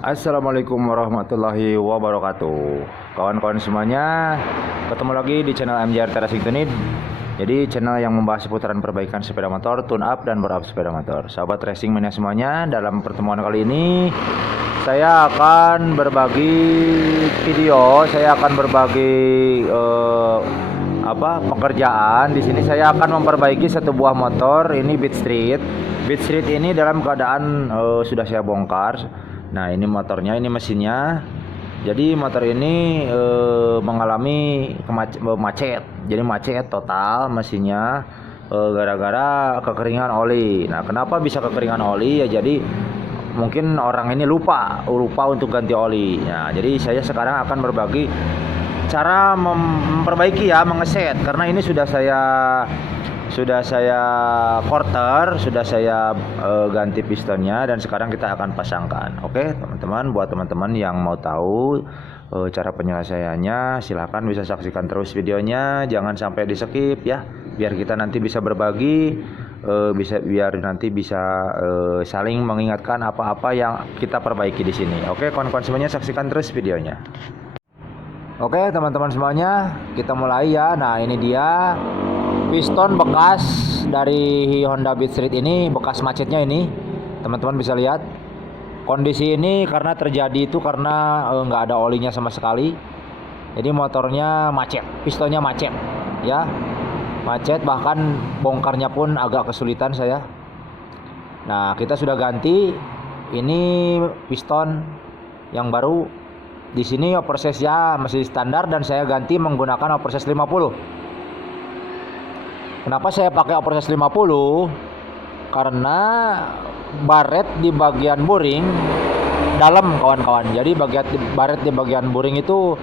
Assalamualaikum warahmatullahi wabarakatuh. Kawan-kawan semuanya, ketemu lagi di channel MJR Racing Unit. Jadi channel yang membahas seputaran perbaikan sepeda motor, tune up dan berup sepeda motor. Sahabat racing mania semuanya, dalam pertemuan kali ini saya akan berbagi video, saya akan berbagi pekerjaan. Di sini saya akan memperbaiki satu buah motor, ini Beat Street. Beat Street ini dalam keadaan sudah saya bongkar. Nah, ini motornya, ini mesinnya. Jadi motor ini mengalami macet. Jadi macet total mesinnya gara-gara kekeringan oli. Nah, kenapa bisa kekeringan oli? Ya jadi mungkin orang ini lupa untuk ganti oli. Nah, jadi saya sekarang akan berbagi cara memperbaiki ya, mengeset, karena ini sudah saya quarter, sudah saya ganti pistonnya dan sekarang kita akan pasangkan. Oke teman-teman, buat teman-teman yang mau tahu cara penyelesaiannya, silahkan bisa saksikan terus videonya, jangan sampai di skip ya, biar kita nanti bisa berbagi, biar nanti bisa saling mengingatkan apa-apa yang kita perbaiki di sini. Oke kawan-kawan semuanya, saksikan terus videonya. Oke teman-teman semuanya, kita mulai ya. Nah, ini dia piston bekas dari Honda Beat Street ini, bekas macetnya ini. Teman-teman bisa lihat kondisi ini karena terjadi itu karena nggak ada olinya sama sekali. Jadi motornya macet, pistonnya macet ya, macet, bahkan bongkarnya pun agak kesulitan saya. Nah, kita sudah ganti ini piston yang baru. Di sini prosesnya masih standar dan saya ganti menggunakan proses 50. Kenapa saya pakai proses 50? Karena baret di bagian boring dalam kawan-kawan. Jadi baret di bagian boring itu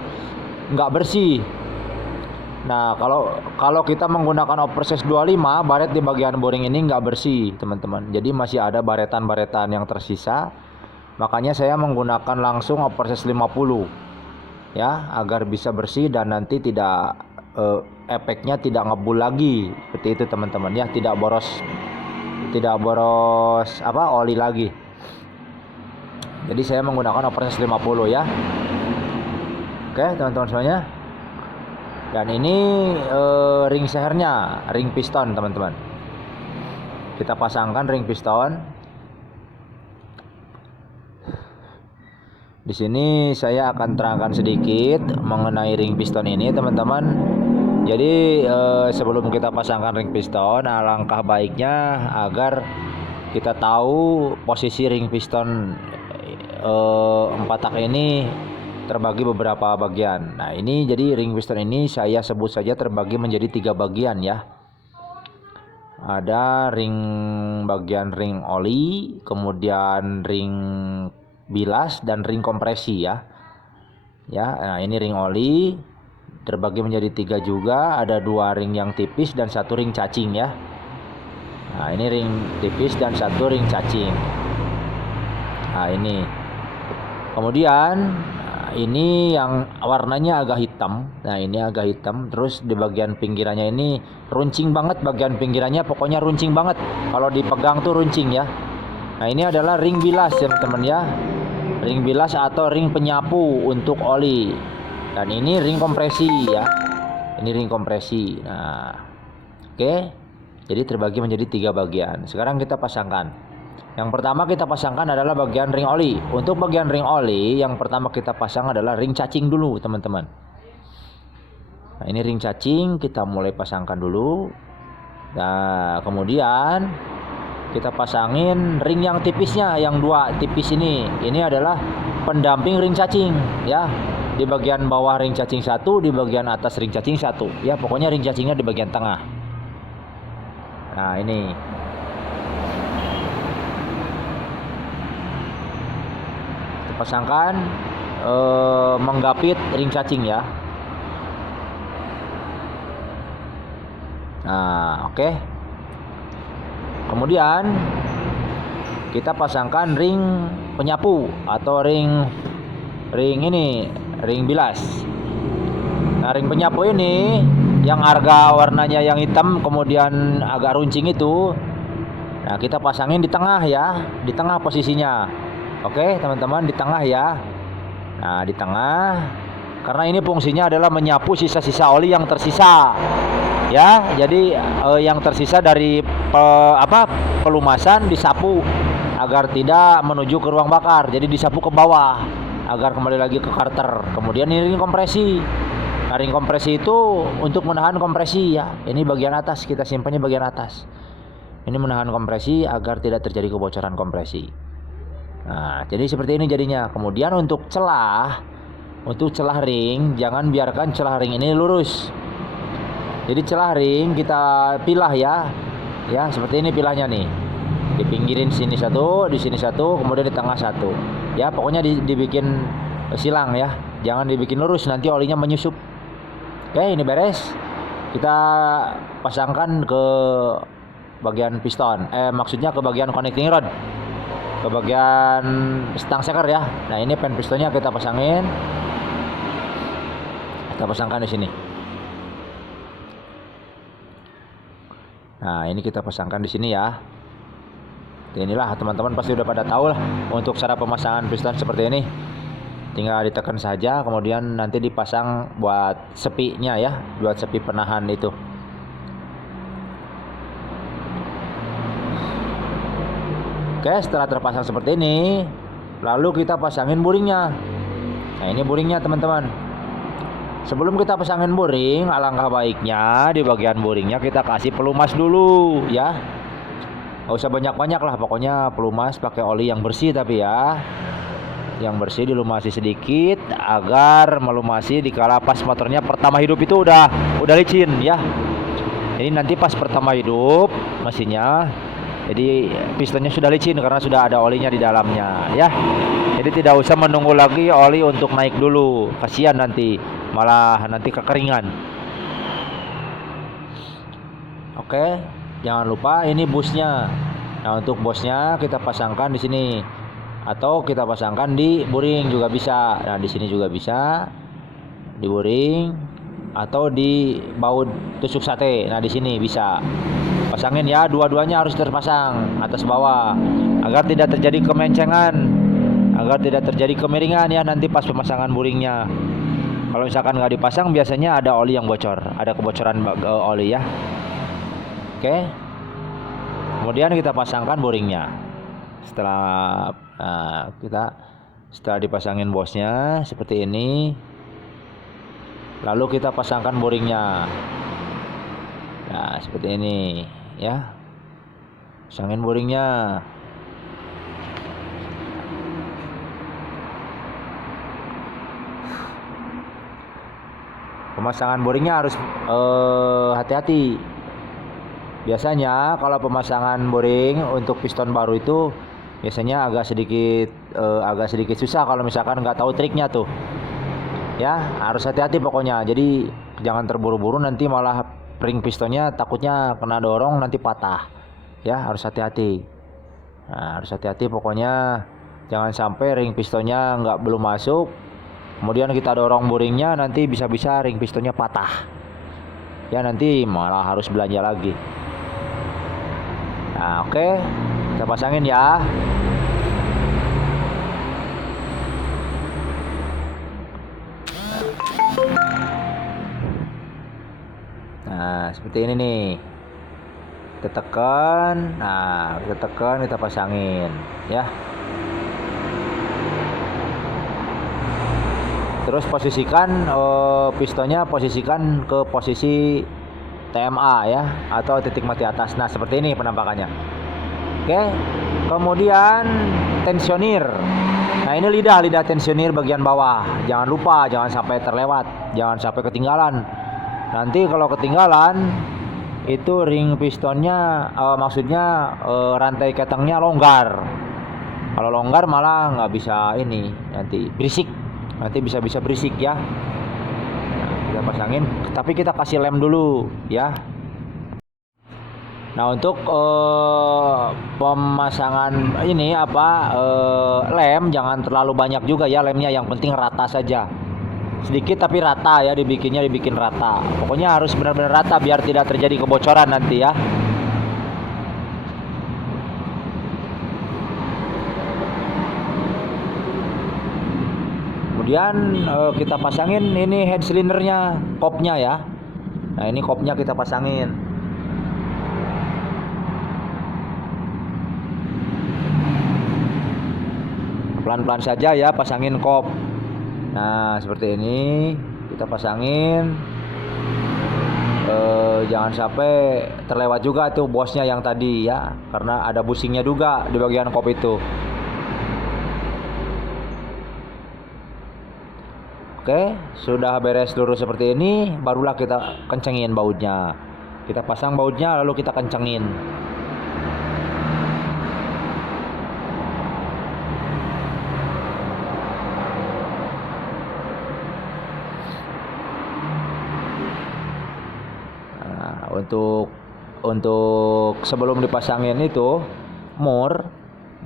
nggak bersih. Nah, kalau kita menggunakan proses 25, baret di bagian boring ini nggak bersih teman-teman. Jadi masih ada baretan-baretan yang tersisa. Makanya saya menggunakan langsung proses 50 ya, agar bisa bersih dan nanti tidak efeknya tidak ngebul lagi seperti itu teman-teman ya, tidak boros oli lagi. Jadi saya menggunakan proses 50 ya. Oke teman-teman semuanya. Dan ini ring sehernya, ring piston teman-teman. Kita pasangkan ring piston. Di sini saya akan terangkan sedikit mengenai ring piston ini teman-teman. Jadi sebelum kita pasangkan ring piston, alangkah baiknya agar kita tahu posisi ring piston 4 tak ini terbagi beberapa bagian. Nah, ini jadi ring piston ini saya sebut saja terbagi menjadi 3 bagian ya. Ada bagian ring oli, kemudian ring bilas dan ring kompresi ya. Nah, ini ring oli terbagi menjadi 3 juga, ada 2 ring yang tipis dan 1 ring cacing ya. Nah, ini ring tipis dan 1 ring cacing. Nah, ini. Kemudian ini yang warnanya agak hitam. Nah, ini agak hitam. Terus di bagian pinggirannya ini runcing banget, bagian pinggirannya pokoknya runcing banget. Kalau dipegang tuh runcing ya. Nah, ini adalah ring bilas teman-teman ya. Ring bilas atau ring penyapu untuk oli. Dan ini ring kompresi ya. Ini ring kompresi. Nah, oke. Jadi terbagi menjadi 3 bagian. Sekarang kita pasangkan. Yang pertama kita pasangkan adalah bagian ring oli. Untuk bagian ring oli, yang pertama kita pasang adalah ring cacing dulu, teman-teman. Nah, ini ring cacing kita mulai pasangkan dulu. Nah, kemudian kita pasangin ring yang tipisnya, yang 2 tipis ini. Ini adalah pendamping ring cacing ya. Di bagian bawah ring cacing 1, di bagian atas ring cacing 1 ya, pokoknya ring cacingnya di bagian tengah. Nah, ini kita pasangkan menggapit ring cacing ya. Nah, oke. Kemudian kita pasangkan ring penyapu atau ring bilas. Nah, ring penyapu ini yang harga warnanya yang hitam kemudian agak runcing itu. Nah, kita pasangin di tengah ya, di tengah posisinya. Oke teman-teman, di tengah ya. Nah di tengah, karena ini fungsinya adalah menyapu sisa-sisa oli yang tersisa ya. Jadi yang tersisa dari pelumasan disapu agar tidak menuju ke ruang bakar. Jadi disapu ke bawah agar kembali lagi ke karter. Kemudian ini ring kompresi. Nah, ring kompresi itu untuk menahan kompresi ya. Ini bagian atas, kita simpannya bagian atas. Ini menahan kompresi agar tidak terjadi kebocoran kompresi. Nah, jadi seperti ini jadinya. Kemudian untuk celah ring, jangan biarkan celah ring ini lurus. Jadi celah ring kita pilah ya. Ya, seperti ini pilahnya nih. Dipinggirin sini satu, di sini satu, kemudian di tengah satu. Ya, pokoknya dibikin silang ya. Jangan dibikin lurus, nanti olinya menyusup. Oke, ini beres. Kita pasangkan ke bagian piston. Maksudnya ke bagian connecting rod. Ke bagian stang seker ya. Nah, ini pen pistonnya kita pasangin. Kita pasangkan di sini. Nah, ini kita pasangkan di sini ya. Inilah teman-teman pasti udah pada tahu lah untuk cara pemasangan piston seperti ini. Tinggal ditekan saja, kemudian nanti dipasang buat sepinya ya, buat sepi penahan itu. Oke, setelah terpasang seperti ini, lalu kita pasangin buringnya. Nah, ini buringnya teman-teman. Sebelum kita pasangin buring, alangkah baiknya di bagian buringnya kita kasih pelumas dulu ya. Gak usah banyak-banyak lah, pokoknya pelumas pakai oli yang bersih tapi ya. Yang bersih dilumasi sedikit agar melumasi dikala pas motornya pertama hidup itu udah licin ya. Ini nanti pas pertama hidup mesinnya, jadi pistonnya sudah licin karena sudah ada olinya di dalamnya ya. Jadi tidak usah menunggu lagi oli untuk naik dulu, kasihan nanti malah nanti kekeringan. Oke, jangan lupa ini busnya. Nah, untuk bosnya kita pasangkan di sini atau kita pasangkan di buring juga bisa. Nah, di sini juga bisa di buring atau di baut tusuk sate. Nah, di sini bisa. Pasangin ya, dua-duanya harus terpasang atas bawah agar tidak terjadi kemencengan, agar tidak terjadi kemiringan ya nanti pas pemasangan buringnya. Kalau misalkan nggak dipasang biasanya ada oli yang bocor, ada kebocoran oli ya. Oke. Kemudian kita pasangkan buringnya. Setelah dipasangin bosnya seperti ini, lalu kita pasangkan buringnya. Nah, seperti ini ya. Pasangin buringnya. Pemasangan buringnya harus hati-hati. Biasanya kalau pemasangan buring untuk piston baru itu biasanya agak sedikit susah kalau misalkan nggak tahu triknya tuh. Ya, harus hati-hati pokoknya. Jadi jangan terburu-buru nanti malah ring pistonnya takutnya kena dorong nanti patah. Ya, harus hati-hati. Nah, harus hati-hati pokoknya, jangan sampai ring pistonnya belum masuk. Kemudian kita dorong buringnya nanti bisa-bisa ring pistonnya patah. Ya, nanti malah harus belanja lagi. Nah, oke. Kita pasangin ya. Nah, seperti ini nih. Kita tekan. Nah, kita pasangin ya. Terus posisikan pistonnya ke posisi TMA ya, atau titik mati atas. Nah, seperti ini penampakannya. Oke. Kemudian tensioner. Nah, ini lidah tensioner bagian bawah. Jangan lupa, jangan sampai terlewat, jangan sampai ketinggalan. Nanti kalau ketinggalan itu ring pistonnya rantai ketengnya longgar. Kalau longgar malah nggak bisa ini, nanti berisik. Nanti bisa berisik ya. Nah, kita pasangin, tapi kita kasih lem dulu ya. Nah, untuk pemasangan ini lem jangan terlalu banyak juga ya lemnya, yang penting rata saja. Sedikit tapi rata ya, dibikin rata. Pokoknya harus benar-benar rata biar tidak terjadi kebocoran nanti ya. Kemudian kita pasangin ini head silindernya, kopnya ya. Nah ini kopnya kita pasangin. Pelan-pelan saja ya pasangin kop. Nah seperti ini kita pasangin. Jangan sampai terlewat juga tuh bosnya yang tadi ya, karena ada busingnya juga di bagian kop itu. Oke, sudah beres lurus seperti ini, barulah kita kencengin bautnya. Kita pasang bautnya lalu kita kencengin. Nah, untuk sebelum dipasangin itu mur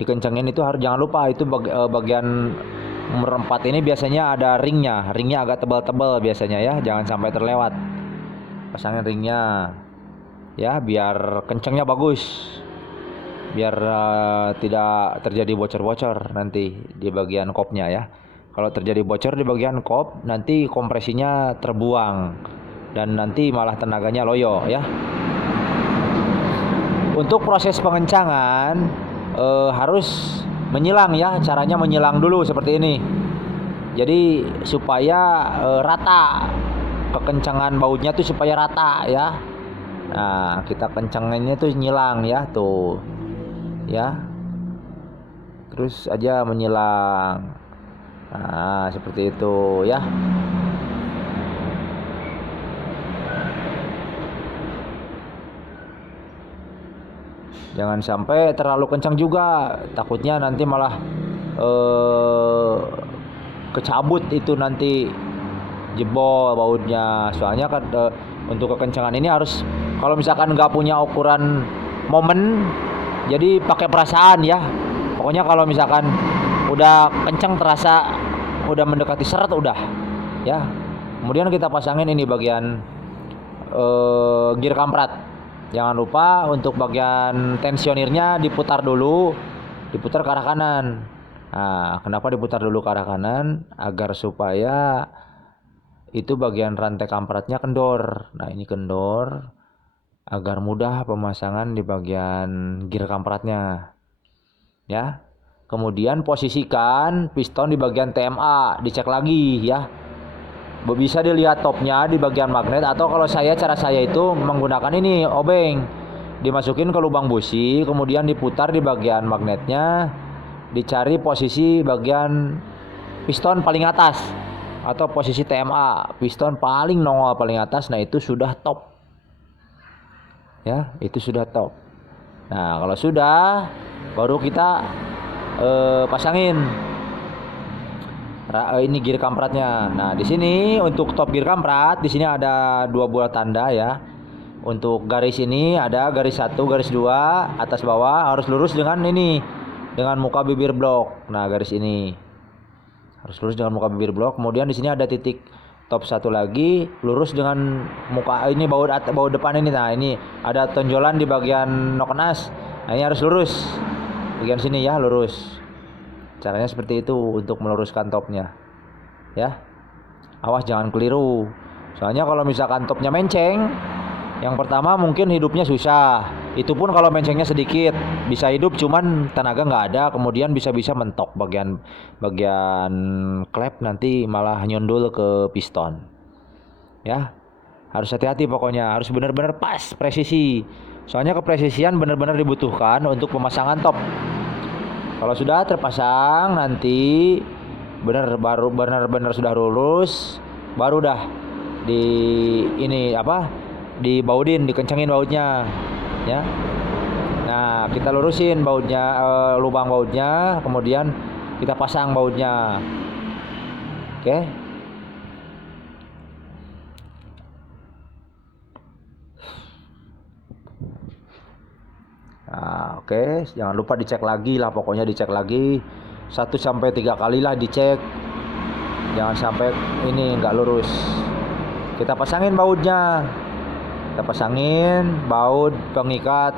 dikencengin itu harus, jangan lupa itu bagian nomor 4 ini biasanya ada ringnya agak tebal-tebal biasanya ya, jangan sampai terlewat. Pasangin ringnya ya biar kencengnya bagus, biar tidak terjadi bocor-bocor nanti di bagian kopnya ya. Kalau terjadi bocor di bagian kop, nanti kompresinya terbuang dan nanti malah tenaganya loyo ya. Untuk proses pengencangan harus menyilang ya, caranya menyilang dulu seperti ini. Jadi supaya rata, kekencangan bautnya tuh supaya rata ya. Nah kita kencenginnya tuh nyilang ya tuh ya, terus aja menyilang. Nah seperti itu ya. Jangan sampai terlalu kencang juga, takutnya nanti malah kecabut itu, nanti jebol bautnya. Soalnya kan untuk kekencangan ini harus, kalau misalkan nggak punya ukuran momen, jadi pakai perasaan ya. Pokoknya kalau misalkan udah kencang terasa udah mendekati seret udah ya. Kemudian kita pasangin ini bagian gear kamprat. Jangan lupa untuk bagian tensionirnya diputar dulu, diputar ke arah kanan. Nah, kenapa diputar dulu ke arah kanan? Agar supaya itu bagian rantai kampratnya kendor. Nah, ini kendor agar mudah pemasangan di bagian gear kampratnya. Ya. Kemudian posisikan piston di bagian TMA, dicek lagi ya. Bisa dilihat topnya di bagian magnet, atau kalau cara saya itu menggunakan ini obeng, dimasukin ke lubang busi, kemudian diputar di bagian magnetnya, dicari posisi bagian piston paling atas atau posisi TMA, piston paling nongol paling atas. Nah itu sudah top ya, itu sudah top. Nah kalau sudah, baru kita pasangin ini gear kampratnya. Nah, di sini untuk top gear kamprat, di sini ada 2 buah tanda ya. Untuk garis ini ada garis 1, garis 2, atas bawah harus lurus dengan ini, dengan muka bibir blok. Nah, garis ini harus lurus dengan muka bibir blok. Kemudian di sini ada titik top 1 lagi, lurus dengan muka ini, baut depan ini. Nah, ini ada tonjolan di bagian nokenas. Nah, ini harus lurus. Bagian sini ya, lurus. Caranya seperti itu untuk meluruskan topnya ya. Awas jangan keliru, soalnya kalau misalkan topnya menceng, yang pertama mungkin hidupnya susah. Itu pun kalau mencengnya sedikit bisa hidup, cuman tenaga nggak ada, kemudian bisa-bisa mentok bagian klep, nanti malah nyundul ke piston ya. Harus hati-hati, pokoknya harus benar-benar pas, presisi. Soalnya kepresisian benar-benar dibutuhkan untuk pemasangan top. Kalau sudah terpasang, nanti benar-benar sudah lurus, baru dah dibaudin, dikencengin bautnya ya. Nah kita lurusin bautnya, lubang bautnya, kemudian kita pasang bautnya. Oke. Nah, oke, jangan lupa dicek lagi lah, pokoknya dicek lagi 1-3 kali lah dicek. Jangan sampai ini nggak lurus. Kita pasangin bautnya. Kita pasangin baut pengikat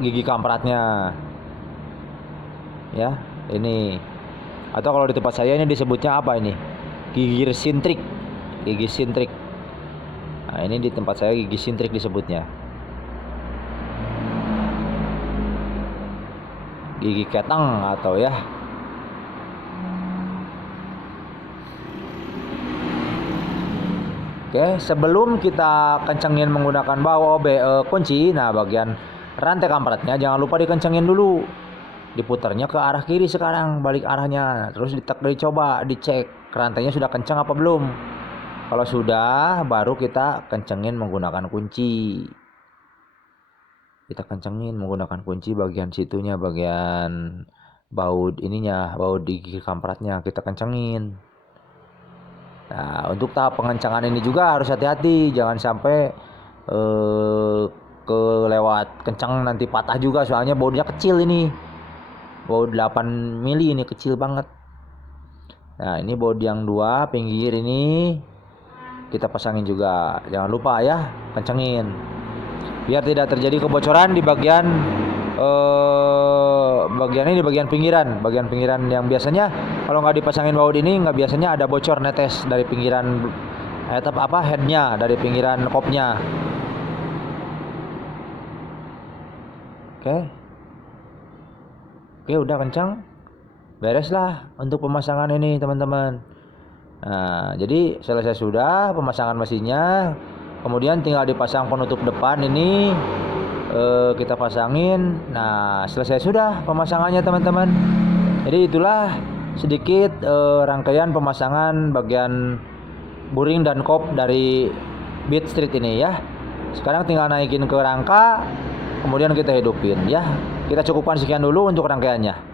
gigi kampratnya. Ya, ini. Atau kalau di tempat saya ini disebutnya apa ini? Gigi sintrik. Gigi sintrik. Nah, ini di tempat saya gigi sintrik disebutnya. Gigi ketang atau ya. Oke, sebelum kita kencengin menggunakan kunci, nah bagian rantai kampretnya jangan lupa dikencengin dulu. Diputarnya ke arah kiri sekarang, balik arahnya. Terus dicoba, dicek rantainya sudah kencang apa belum. Kalau sudah, baru kita kencengin menggunakan kunci. Kita kencengin menggunakan kunci bagian situnya, bagian baut ininya, baut di gigi kampretnya kita kencengin. Nah, untuk tahap pengencangan ini juga harus hati-hati, jangan sampai kelewat kencang nanti patah juga, soalnya bautnya kecil ini. Baut 8 mili ini kecil banget. Nah, ini baut yang 2 pinggir ini kita pasangin juga. Jangan lupa ya, kencengin. Biar tidak terjadi kebocoran di bagian ini, di bagian pinggiran yang biasanya kalau nggak dipasangin baut ini nggak, biasanya ada bocor netes dari pinggiran headnya, dari pinggiran kopnya. Oke, udah kencang, beres lah untuk pemasangan ini teman-teman. Nah, jadi selesai sudah pemasangan mesinnya, kemudian tinggal dipasang penutup depan ini. Kita pasangin. Nah, selesai sudah pemasangannya teman-teman. Jadi itulah sedikit rangkaian pemasangan bagian buring dan kop dari Beat Street ini ya. Sekarang tinggal naikin ke rangka, kemudian kita hidupin ya. Kita cukupkan sekian dulu untuk rangkaiannya.